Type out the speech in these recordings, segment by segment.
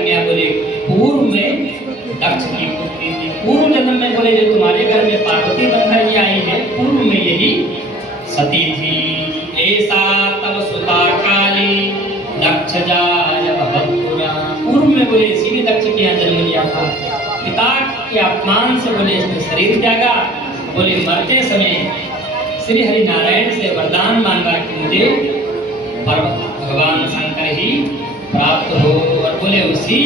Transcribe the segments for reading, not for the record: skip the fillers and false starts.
कन्या बोले पूर्व में दक्ष की पुत्री थी। पूर्व जन्म में बोले जो तुम्हारे घर में पार्वती बनकर ये आई है, पूर्व में यही सती थी। ऐसा तब सुता काली दक्ष जाय भवत्पुरा। पूर्व में बोले इसी ने दक्ष के यहाँ जन्म लिया था। पिता के अपमान से बोले इसने शरीर त्यागा। बोले मरते समय श्री हरि नारायण से वरदान मांगा कि मुझे भगवान शंकर ही प्राप्त हो। और बोले उसी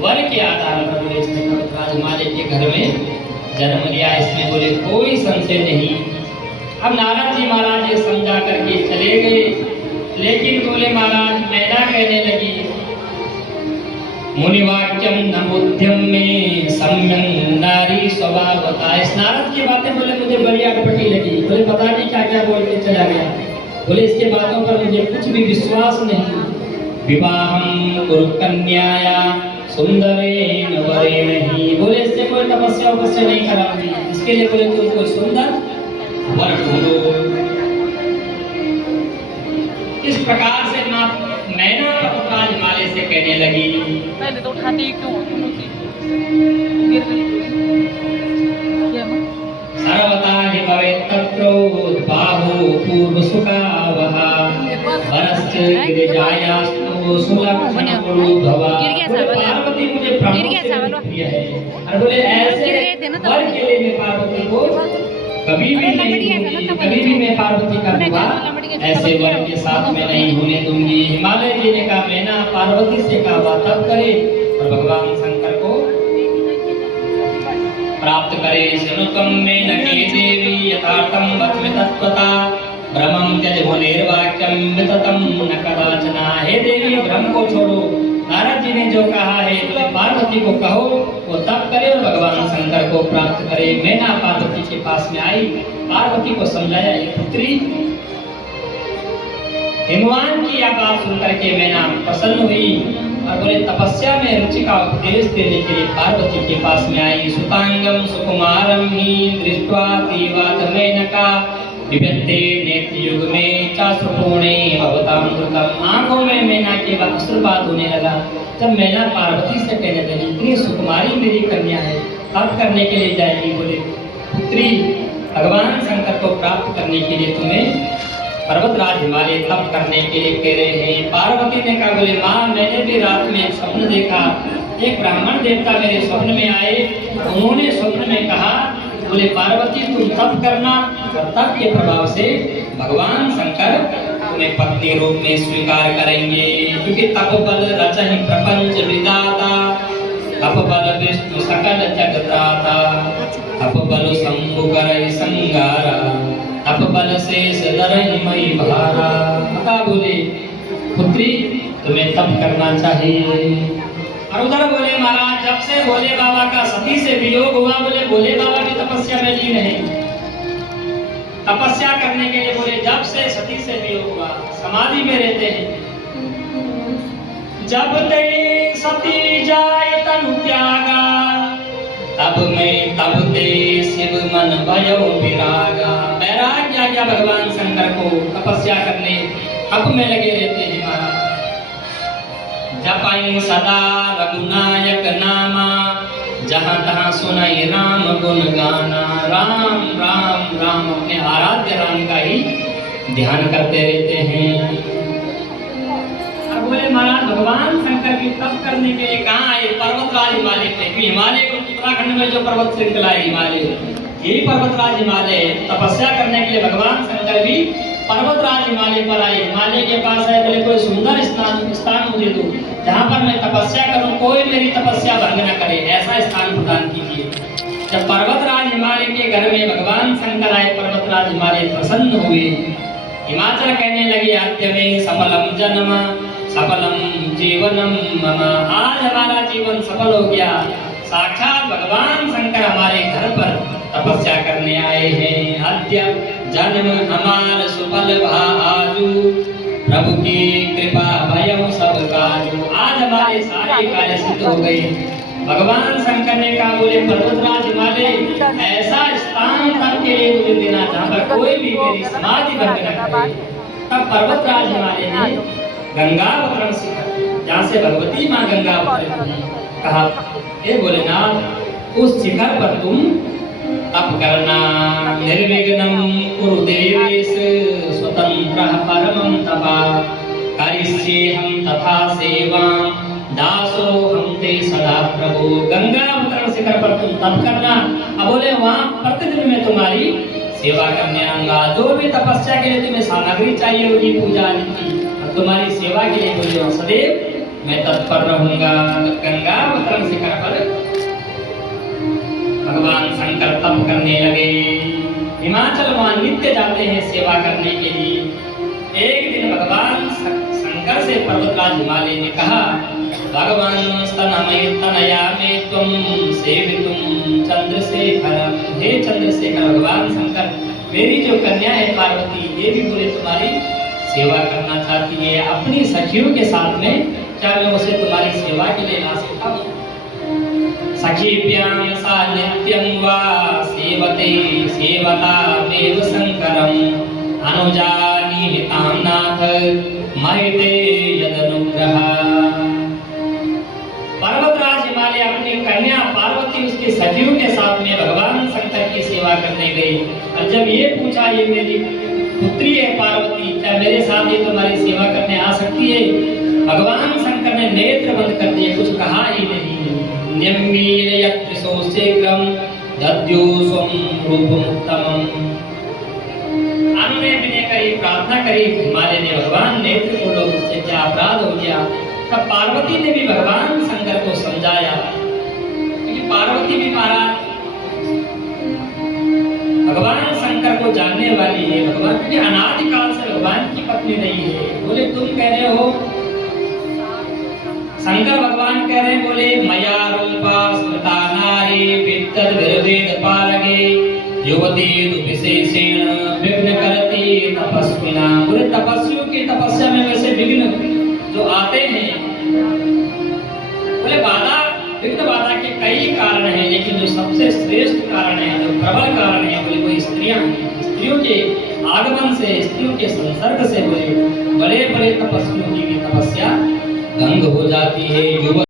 वर के आधार पर बोले इसने राजमाले के घर में जन्म लिया। इसमें बोले कोई संशय नहीं। अब नारद जी महाराज ये समझा करके चले गए, लेकिन बोले महाराज मैना कहने लगी मुनिवाक्यम न बुद्धिम में सम्यं नारी स्वभावता। इस नारद की बातें बोले मुझे बड़ी अटपटी लगी। बोले पता नहीं क्या क्या बोल के चला गया। बोले इसके बातों पर मुझे कुछ भी विश्वास नहीं। विवाहम कुरु कन्याया सुंदरेण वरेण ही। बोले इससे कोई तपस्या उपस्या नहीं कराऊंगी, इसके लिए बोले तुम कोई सुंदर वर ढूंढो। इस प्रकार से मां मैना पपुत्राज हिमालय से कहने लगी। पहले तो उठाती क्यों गिर गई। सर्वता हि भवेत् तत्रोद्बाहो पूर्वसुखावः वरश्च गिरिजायास्तु सुलक्षणपुरुभवा। पार्वती मुझे प्रिय है। और बोले ऐसे वर के लिए मैं पार्वती को कभी भी नहीं, कभी भी मैं पार्वती का विवाह ऐसे वर के साथ में नहीं होने दूंगी। हिमालय जी ने कहा मैना पार्वती से कहा वह तब करे और भगवान शंकर को प्राप्त करे। शनुत्वं मेनके देवी यथार्थं वच्मि तत्त्वता भ्रमं त्यज मुनिर्वाक्यं विततं न कदाचन। हे देवी भ्रम को छोड़ो। नारद जी ने जो कहा है तो पार्वती को कहो वो तब करे और भगवान शंकर को प्राप्त करे। मैना पार्वती के पास में आई, पार्वती को समझाया ये पुत्री। हिमवान की यह बात सुनकर के मैना प्रसन्न हुई और बोले तपस्या में रुचि का उपदेश देने के लिए पार्वती के पास में आई। सुतांगम सुकुमारम ही दृष्ट्वा तीवात मेनका विभत्ते नेत्र युग में चाश्रुपूर्णे भवतां द्रुतम्। आंखों में मैना के अश्रुपात होने लगा जब मैना पार्वती से कहने लगी इतनी सुकुमारी मेरी कन्या है, तप करने के लिए जाएगी। बोले पुत्री भगवान शंकर को प्राप्त करने के लिए तुम्हें पर्वतराज हिमालय तप करने के लिए कह रहे हैं। पार्वती ने कहा बोले माँ मैंने भी रात में एक स्वप्न देखा। एक ब्राह्मण देवता मेरे स्वप्न में आए, उन्होंने स्वप्न में कहा बोले पार्वती तुम तप करना और तप के प्रभाव से भगवान शंकर तुम्हें पत्नी रूप में स्वीकार करेंगे। क्योंकि तप बल रचहि प्रपंच विदाता तप बल विष्णु सकल जगत्राता तप बल शंभु करहि संगारा तप बल शेष धरहि मयि भारा। माता बोले पुत्री तुम्हें तप करना चाहिए। और उधर बोले महाराज जब से भोले बाबा का सती से वियोग हुआ बोले भोले बाबा की तपस्या में लीन है। तपस्या करने के लिए बोले जब से सती से वियोग हुआ समाधि में रहते हैं। जब ते सती जाए तनु त्यागा तब ते शिव मन भयो विरागा। वैराग्य आ गया भगवान शंकर को, तपस्या करने तप में लगे रहते हैं महाराज। जपई सदा रघुनायक नामा जहाँ तहाँ सुनाई राम गुण गाना। राम राम राम अपने आराध्य राम का ही ध्यान करते रहते हैं। और बोले महाराज भगवान शंकर की तप करने के लिए कहाँ आए? पर्वतराज हिमालय पे। हिमालय उत्तराखंड में जो पर्वत श्रृंखला है हिमालय, यही पर्वतराज हिमालय है। तपस्या करने के लिए भगवान शंकर भी पर्वतराज हिमालय पर आए। हिमालय के पास आए बोले कोई सुंदर स्थान मुझे दो जहाँ पर मैं तपस्या करूं, कोई मेरी तपस्या भंग न करे, ऐसा स्थान प्रदान कीजिए। जब पर्वतराज हिमालय के घर में भगवान शंकर आए, पर्वतराज हिमालय प्रसन्न हुए। हिमाचल कहने लगे अद्य में सफलम जन्म सफलम जीवनम मम। आज हमारा जीवन सफल हो गया, साक्षात भगवान शंकर हमारे घर पर तपस्या करने आए हैं। अद्य जन्म हमार सुफल भाजू प्रभु की कृपा भयम सब काजू। आज हमारे सारे कार्य सिद्ध हो गए। भगवान शंकर ने कहा बोले पर्वतराज हिमालय ऐसा स्थान तब के लिए मुझे देना जहाँ पर कोई भी मेरी समाधि भंग न करे। तब पर्वतराज हिमालय ने गंगा अवतरण सिखा जहाँ से भगवती माँ गंगा अवतरित हुई। कहा हे भोलेनाथ, उस शिखर पर तुम तप करना, निर्विघ्नं कुरु देवेश स्वतंत्रः परमं तपा, करिष्येऽहं तथा सेवां दासोऽहं ते सदा प्रभु। गंगा अवतरण शिखर पर तुम तप करना। अब बोले वहाँ प्रतिदिन मैं तुम्हारी सेवा करने आऊंगा। जो भी तपस्या के लिए तुम्हें सामग्री चाहिए होगी पूजा आदि की, अब तुम्हारी सेवा के लिए बोले सदैव मैं तत्पर रहूंगा। गंगा अवतरण शिखर पर भगवान शंकर तप करने लगे। हिमाचल वहाँ नित्य जाते हैं सेवा करने के लिए। एक दिन भगवान शंकर से पर्वतराज हिमालय ने कहा, भगवान स्तनमय तनया में तुम सेवितुम चंद्रशेखरम। हे चंद्रशेखर, भगवान शंकर मेरी जो कन्या है पार्वती, ये भी बोले तुम्हारी सेवा करना चाहती है। अपनी सखियों के साथ में क्या मैं उसे तुम्हारी सेवा के लिए ला सकता हूँ? सखीभ्यां सा नित्यं वा सेवते सेवतामेव शंकरं, अनुजानीहि तां नाथ महिते यदनुग्रह। पर्वतराज हिमालय अपनी कन्या पार्वती उसके सखियों के साथ में भगवान शंकर की सेवा करने गई। और जब ये पूछा, ये मेरी पुत्री है पार्वती, क्या मेरे साथ ये तुम्हारी सेवा करने आ सकती है? भगवान शंकर ने नेत्र बंद कर दिए, कुछ कहा ही नहीं। न्यमीलयत्रिशो शीघ्रं दद्यो स्वं रूपमुत्तमम्। अनुनय विनय करी, प्रार्थना करी हिमालय ने, भगवान नेत्र खोलो, मुझसे क्या अपराध हो गया। तब पार्वती ने भी भगवान शंकर को समझाया, क्योंकि पार्वती भी महाराज भगवान शंकर को जानने वाली है। भगवान क्योंकि अनादिकाल से भगवान की पत्नी नहीं है। बोले तुम कह रहे हो, शंकर भगवान कह रहे, बोले मया रूपा स्मृता नारी वित्तद विरवेद पारगे युवती विशेषेण विघ्न करती तपस्विना। बोले तपस्वियों की तपस्या में वैसे विघ्न जो आते हैं, बोले बाधा विघ्न बाधा के कई कारण हैं, लेकिन जो सबसे श्रेष्ठ कारण है, जो प्रबल कारण है, बोले कोई स्त्रियां हैं। स्त्रियों के आगमन से, स्त्रियों के संसर्ग से बोले बड़े बड़े तपस्वियों की भी तपस्या भंग हो जाती है। युवक